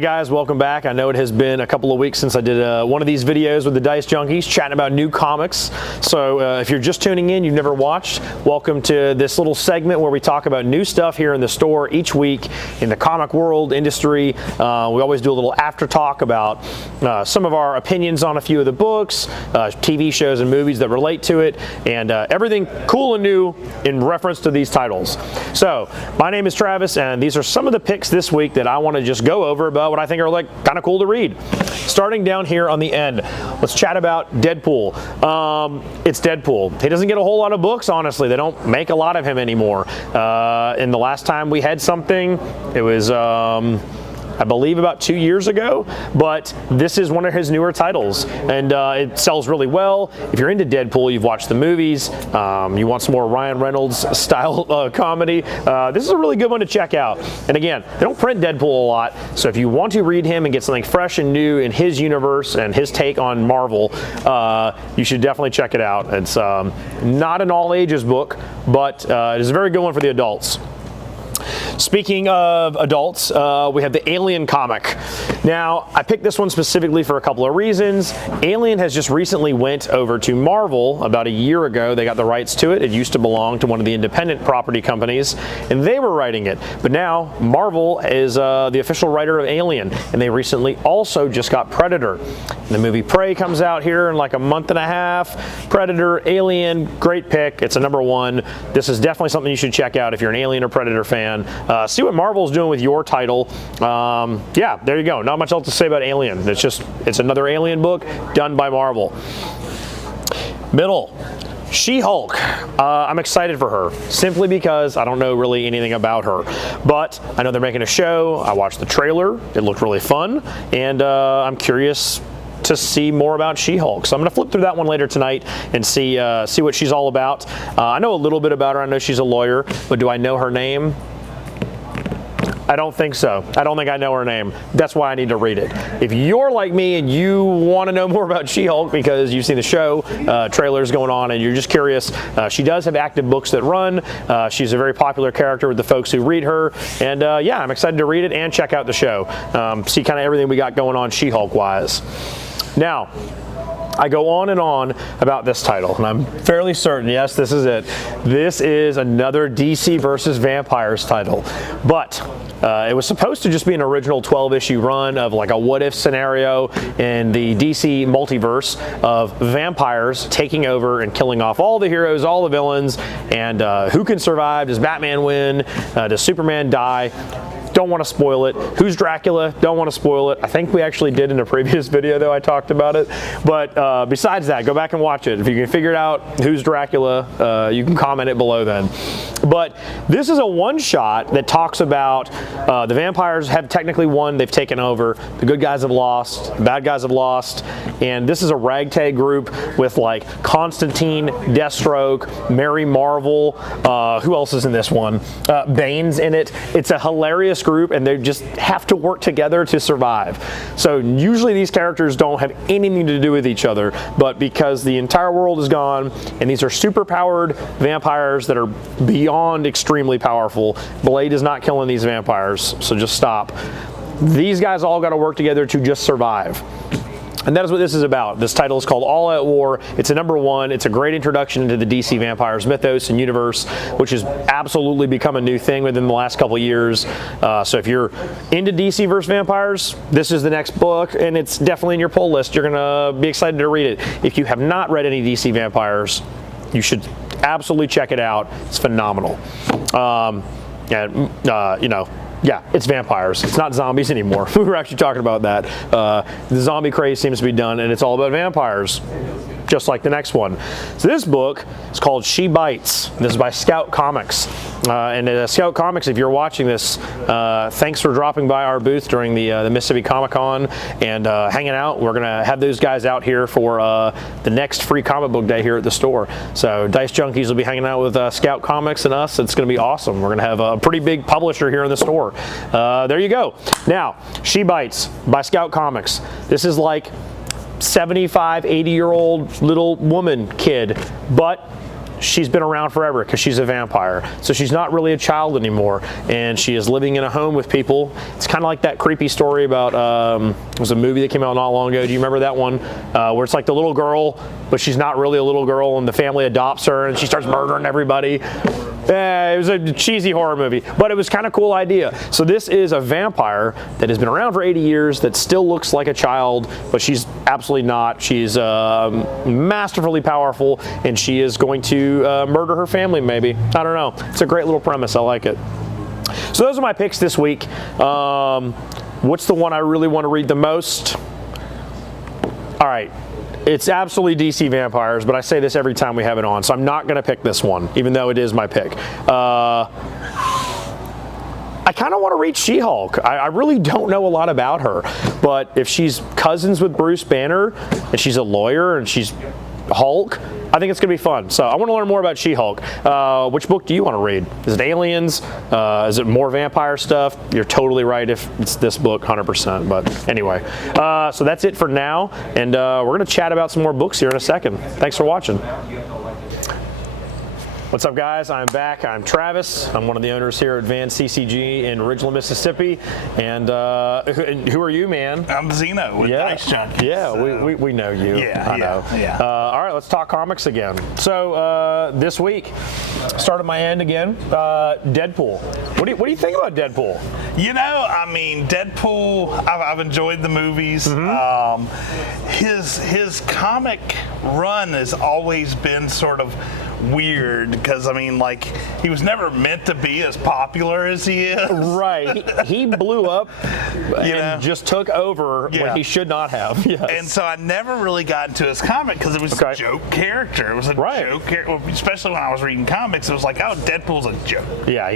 Hey guys, welcome back. I know it has been a couple of weeks since I did one of these videos with the Dicejunkies chatting about new comics. So if you're just tuning in, you've never watched, welcome to this little segment where we talk about new stuff here in the store each week in the comic world, industry. We always do a little after talk about some of our opinions on a few of the books, TV shows and movies that relate to it, and everything cool and new in reference to these titles. So my name is Travis, and these are some of the picks this week that I want to just go over about what I think are like kind of cool to read. Starting down here on the end, let's chat about Deadpool. It's Deadpool. He doesn't get a whole lot of books, honestly. They don't make a lot of him anymore. And the last time we had something, it was I believe about 2 years ago, but this is one of his newer titles, and it sells really well. If you're into Deadpool, you've watched the movies, you want some more Ryan Reynolds style comedy, this is a really good one to check out. And again, they don't print Deadpool a lot, so if you want to read him and get something fresh and new in his universe and his take on Marvel, you should definitely check it out. It's not an all ages book, but it is a very good one for the adults. Speaking of adults, we have the Alien comic. Now, I picked this one specifically for a couple of reasons. Alien has just recently went over to Marvel about a year ago. They got the rights to it. It used to belong to one of the independent property companies, and they were writing it. But now, Marvel is the official writer of Alien, and they recently also just got Predator. The movie Prey comes out here in like a month and a half. Predator, Alien, great pick. It's a -- 1. This is definitely something you should check out if you're an Alien or Predator fan. See what Marvel's doing with your title. Yeah, there you go. Not much else to say about Alien. It's another Alien book done by Marvel. Middle. She-Hulk. I'm excited for her, simply because I don't know really anything about her. But I know they're making a show. I watched the trailer. It looked really fun. And I'm curious to see more about She-Hulk. So I'm going to flip through that one later tonight and see what she's all about. I know a little bit about her. I know she's a lawyer, but do I know her name? I don't think so. I don't think I know her name. That's why I need to read it. If you're like me and you want to know more about She-Hulk because you've seen the show, trailers going on, and you're just curious, she does have active books that run. She's a very popular character with the folks who read her. And yeah, I'm excited to read it and check out the show. See kind of everything we got going on She-Hulk wise. Now, I go on and on about this title, and I'm fairly certain, yes, this is it. This is another DC versus Vampires title, but it was supposed to just be an original 12-issue run of like a what-if scenario in the DC multiverse of vampires taking over and killing off all the heroes, all the villains, and who can survive? Does Batman win? Does Superman die? Don't want to spoil it. Who's Dracula? Don't want to spoil it. I think we actually did in a previous video, though, I talked about it. But besides that, go back and watch it. If you can figure it out, who's Dracula, you can comment it below then. But this is a one-shot that talks about the vampires have technically won. They've taken over. The good guys have lost. The bad guys have lost. And this is a ragtag group with like Constantine, Deathstroke, Mary Marvel. Who else is in this one? Bane's in it. It's a hilarious group, and they just have to work together to survive. So usually these characters don't have anything to do with each other, but because the entire world is gone, and these are super powered vampires that are beyond extremely powerful. Blade is not killing these vampires, so just stop. These guys all got to work together to just survive. And that is what this is about. This title is called All Out War. It's a #1. It's a great introduction into the DC Vampires mythos and universe, which has absolutely become a new thing within the last couple of years. So if you're into DC vs. Vampires, this is the next book, and it's definitely in your pull list. You're going to be excited to read it. If you have not read any DC Vampires, you should absolutely check it out. It's phenomenal. You know, yeah, it's vampires. It's not zombies anymore. We were actually talking about that. The zombie craze seems to be done, and it's all about vampires, just like the next one. So this book is called She Bites. This is by Scout Comics. And Scout Comics, if you're watching this, thanks for dropping by our booth during the Mississippi Comic-Con and hanging out. We're going to have those guys out here for the next free comic book day here at the store. So Dicejunkies will be hanging out with Scout Comics and us. It's going to be awesome. We're going to have a pretty big publisher here in the store. There you go. Now, She Bites by Scout Comics. This is like 75, 80-year-old little woman kid, but she's been around forever because she's a vampire. So she's not really a child anymore, and she is living in a home with people. It's kind of like that creepy story about, it was a movie that came out not long ago. Do you remember that one? Where it's like the little girl, but she's not really a little girl, and the family adopts her, and she starts murdering everybody. It was a cheesy horror movie, but it was kind of cool idea. So this is a vampire that has been around for 80 years that still looks like a child, but she's absolutely not. She's masterfully powerful, and she is going to murder her family, maybe. I don't know. It's a great little premise. I like it. So those are my picks this week. What's the one I really want to read the most? All right. It's absolutely DC Vampires, but I say this every time we have it on, so I'm not going to pick this one, even though it is my pick. I kind of want to read She-Hulk. I really don't know a lot about her, but if she's cousins with Bruce Banner, and she's a lawyer, and she's Hulk, I think it's going to be fun. So I want to learn more about She-Hulk. Which book do you want to read? Is it Aliens? Is it more vampire stuff? You're totally right if it's this book, 100%. But anyway, so that's it for now. And we're going to chat about some more books here in a second. Thanks for watching. What's up, guys? I'm back. I'm Travis. I'm one of the owners here at Van CCG in Ridgeland, Mississippi. And who are you, man? I'm Zeno with Dicejunkies. Yeah, we know you. Yeah, I know. Yeah. All right, let's talk comics again. So this week, started my end again. Deadpool. What do you think about Deadpool? You know, I mean, Deadpool. I've enjoyed the movies. His comic run has always been sort of weird because, I mean, like, he was never meant to be as popular as he is. Right. He blew up and just took over when he should not have. Yes. And so I never really got into his comic because it was a joke character. It was a joke character, especially when I was reading comics. It was like, oh, Deadpool's a joke. Yeah,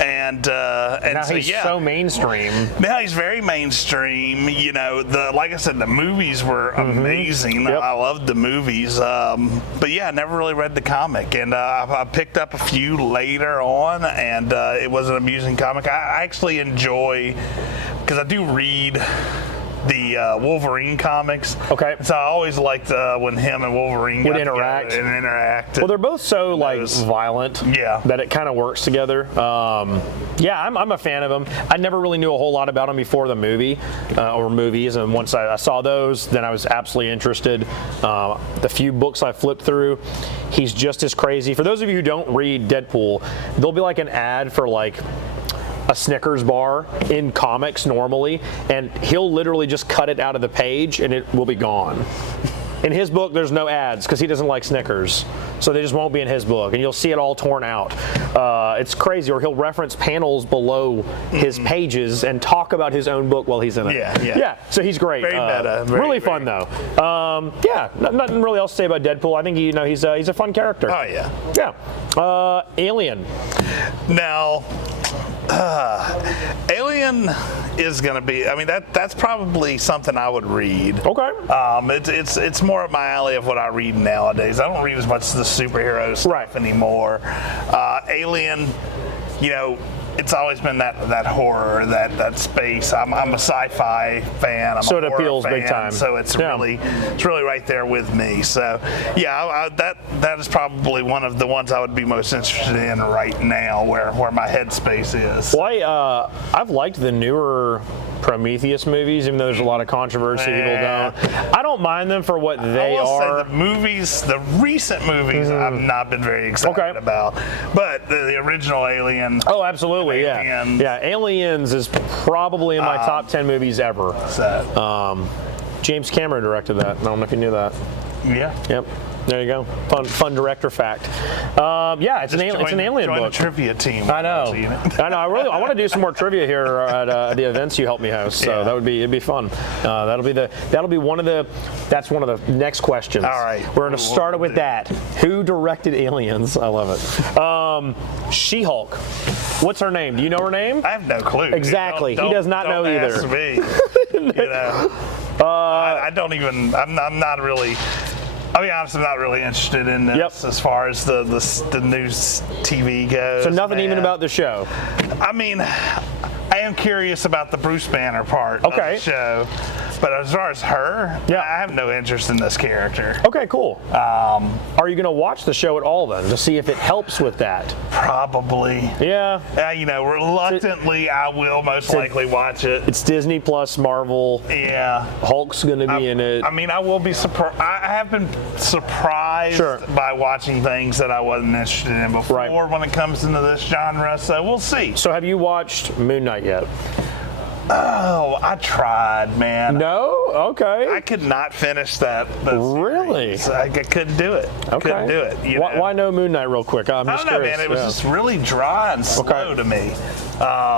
and now so, he's so mainstream. Now he's very mainstream. You know, like I said, the movies were amazing. Yep. I loved the movies. But yeah, I never really read the comic, and I picked up a few later on, and it was an amusing comic. I actually enjoy, because I do read the Wolverine comics. Okay. So I always liked when him and Wolverine would interact. Interact. Well, they're both so violent. That it kind of works together. Yeah, I'm a fan of them. I never really knew a whole lot about them before the movie or movies, and once I saw those, then I was absolutely interested. The few books I flipped through, he's just as crazy. For those of you who don't read Deadpool, there'll be like an ad for like a Snickers bar in comics normally, and he'll literally just cut it out of the page and it will be gone. In his book, there's no ads because he doesn't like Snickers, so they just won't be in his book, and you'll see it all torn out. It's crazy, or he'll reference panels below his pages and talk about his own book while he's in it. Yeah, so he's great. Very meta. Really fun, though. Yeah, nothing really else to say about Deadpool. I think he's a fun character. Oh, yeah. Yeah. Alien. Now, Alien is going to be, I mean, that's probably something I would read. Okay. It's more up my alley of what I read nowadays. I don't read as much of the superhero stuff anymore. Alien, you know, it's always been that horror, that space. I'm a sci-fi fan. I'm so a it appeals fan, big time. So it's really right there with me. So yeah, that is probably one of the ones I would be most interested in right now, where my headspace is. Well, I've liked the newer Prometheus movies, even though there's a lot of controversy. People don't. I don't mind them for what they are. Say the movies, the recent movies, I've not been very excited about. But the original Alien. Oh, absolutely. Yeah, Aliens is probably in my top 10 movies ever. James Cameron directed that. I don't know if you knew that. Yeah. Yep. There you go. Fun director fact. Yeah, it's an alien book. Join the trivia team. I know. I want to do some more trivia here at the events you help me host. So it'd be fun. That's one of the next questions. All right. We're going to start it with that. Who directed Aliens? I love it. She-Hulk. What's her name? Do you know her name? I have no clue. Exactly. He does not know either. Ask me. You know. I don't even. I'm not really. I'll be honest, I'm not really interested in this as far as the news TV goes. So nothing even about the show? I mean, I am curious about the Bruce Banner part of the show. But as far as her, I have no interest in this character. Okay, cool. Are you going to watch the show at all then to see if it helps with that? Probably. Yeah. You know, reluctantly, I will most likely watch it. It's Disney Plus, Marvel. Yeah. Hulk's going to be in it. I mean, I will be surprised. I have been surprised by watching things that I wasn't interested in before when it comes into this genre. So we'll see. So have you watched Moon Knight yet? Oh, I tried, man. No? Okay. I could not finish that. Really? I couldn't do it. Okay. Couldn't do it. You know? Why no Moon Knight real quick? I'm just curious. Man. It was just really dry and slow to me.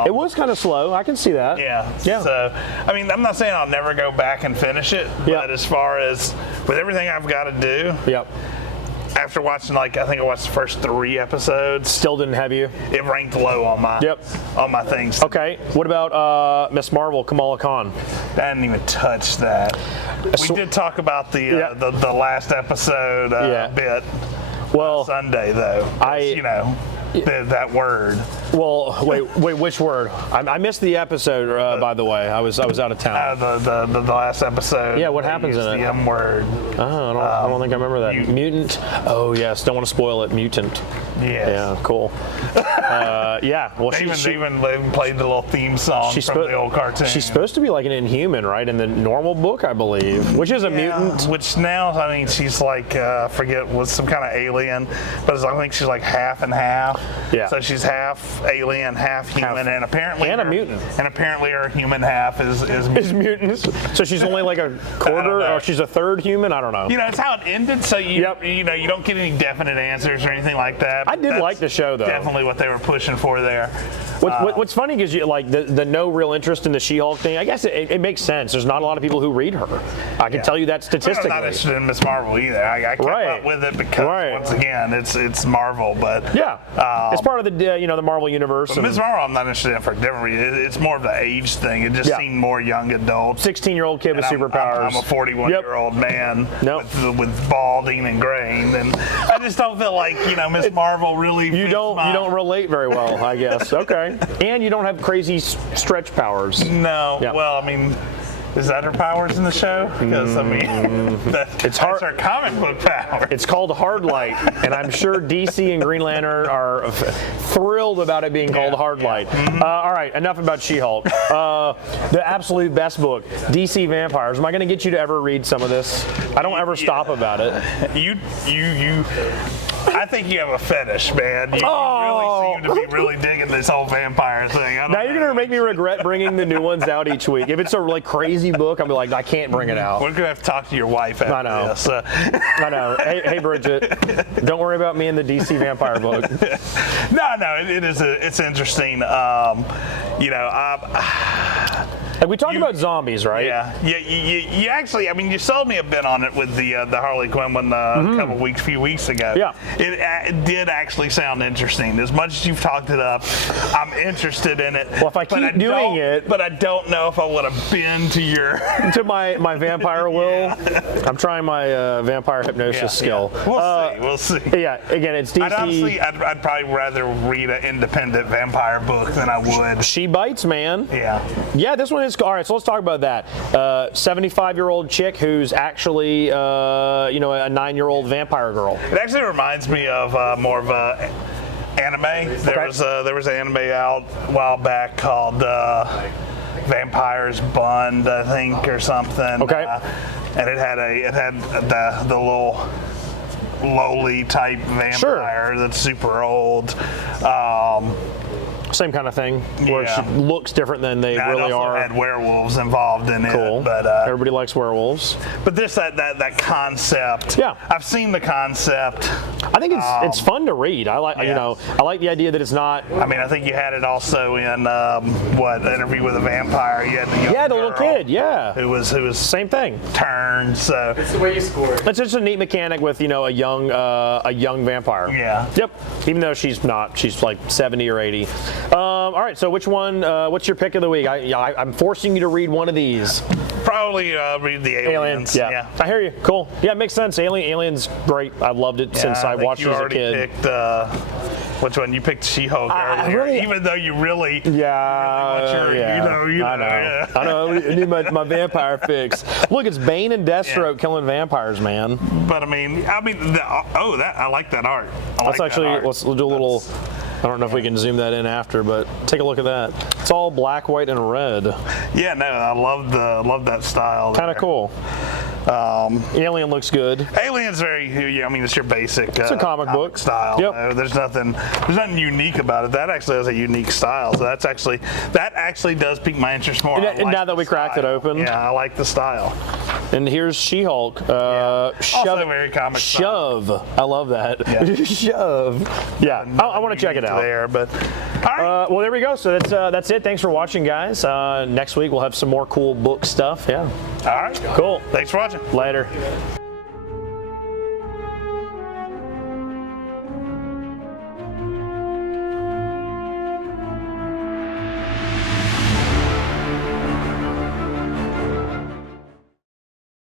It was kind of slow. I can see that. Yeah. So, I mean, I'm not saying I'll never go back and finish it, but as far as with everything I've got to do, after watching, I think I watched the first 3 episodes. Still didn't have you? It ranked low on my things. Okay. What about Miss Marvel, Kamala Khan? I didn't even touch that. We did talk about the last episode bit. Well, Sunday though. That word. Well, wait, which word? I missed the episode, by the way. I was out of town. The last episode. Yeah, what happens in it? The M word. Oh, I don't think I remember that. Mutant. Oh, yes. Don't want to spoil it. Mutant. Yes. Yeah, cool. Well, they even played the little theme song from the old cartoon. She's supposed to be like an Inhuman, right? In the normal book, I believe, which is a mutant. Which now, I mean, she's like, forget, was some kind of alien, but I think she's like half and half. Yeah. So she's half alien, half human, and apparently a mutant. And apparently her human half is mutants. So she's only like a quarter, or she's a third human. I don't know. You know, it's how it ended. So you don't get any definite answers or anything like that. I did like the show though. Definitely what they were pushing for there. What's funny is you like the no real interest in the She-Hulk thing. I guess it makes sense. There's not a lot of people who read her. I can tell you that statistically. I'm not interested in Miss Marvel either. I kept up with it because once again it's Marvel, but it's part of the Marvel universe. Miss Marvel, I'm not interested in for a different reason. It's more of the age thing. It just seemed more young adults. 16-year-old kid with superpowers. I'm a 41-year-old man with balding and graying, and I just don't feel like Miss Marvel really. You don't relate very well, I guess. Okay, and you don't have crazy stretch powers. No. Yeah. Well, I mean. Is that her powers in the show? Because, I mean, that's her comic book power. It's called Hard Light, and I'm sure DC and Green Lantern are thrilled about it being called Hard Light. All right, enough about She-Hulk. The absolute best book, DC Vampires. Am I going to get you to ever read some of this? I don't ever stop about it. I think you have a fetish, man. You really seem to be really digging this whole vampire thing. Now you're gonna make me regret bringing the new ones out each week. If it's a crazy book, I'll be like, I can't bring it out. We're gonna have to talk to your wife after this. I know. Hey, Bridget, don't worry about me and the DC vampire book. No, it's interesting. Like we talked about zombies, right? Yeah. You actually, I mean, you sold me a bit on it with the Harley Quinn one a few weeks ago. Yeah. It did actually sound interesting. As much as you've talked it up, I'm interested in it. Well, if I keep doing it, but I don't know if I would have been to my vampire will. I'm trying my vampire hypnosis skill. Yeah. We'll see. Yeah. Again, it's DC. I'd probably rather read an independent vampire book than I would. She bites, man. Yeah. Yeah. This one is. All right, so let's talk about that. 75-year-old chick who's actually, a 9-year-old vampire girl. It actually reminds me of more of a anime. There was an anime out a while back called Vampires Bund, I think, or something. Okay. And it had the little lowly type vampire that's super old. Same kind of thing, where she looks different than they really are. Had werewolves involved in it, but everybody likes werewolves. But that concept. Yeah, I've seen the concept. I think it's fun to read. I like I like the idea that it's not. I mean, I think you had it also in Interview with a Vampire. You had the little kid, who was same thing. Turned. So it's the way you score. It's just a neat mechanic with a young vampire. Yeah. Yep. Even though she's not, she's like 70 or 80. All right, so which one? What's your pick of the week? I'm forcing you to read one of these. Probably read the Aliens. Yeah. I hear you. Cool. Yeah, it makes sense. Alien's great. I loved it since I watched it as a kid. Picked, Which one? You picked She-Hulk earlier, really, even though you really, yeah, I know. I need my vampire fix. Look, it's Bane and Deathstroke killing vampires, man. But I mean, I like that art. Let's actually let's do a little. I don't know if we can zoom that in after, but take a look at that. It's all black, white, and red. Yeah, no, I love that style. Kind of cool. Alien looks good. Alien's very, I mean, it's your basic. It's a comic book style. Yep. There's nothing unique about it. That actually has a unique style. So that actually does pique my interest more. Now that we cracked it open. Yeah, I like the style. And here's She-Hulk. Also very comic Shove. style. I love that. Yeah. Shove. Yeah, I want to check it out. There, but all right. Well, there we go. So that's it. Thanks for watching, guys. Next week we'll have some more cool book stuff. Yeah. All right. Cool. Thanks for watching. Later.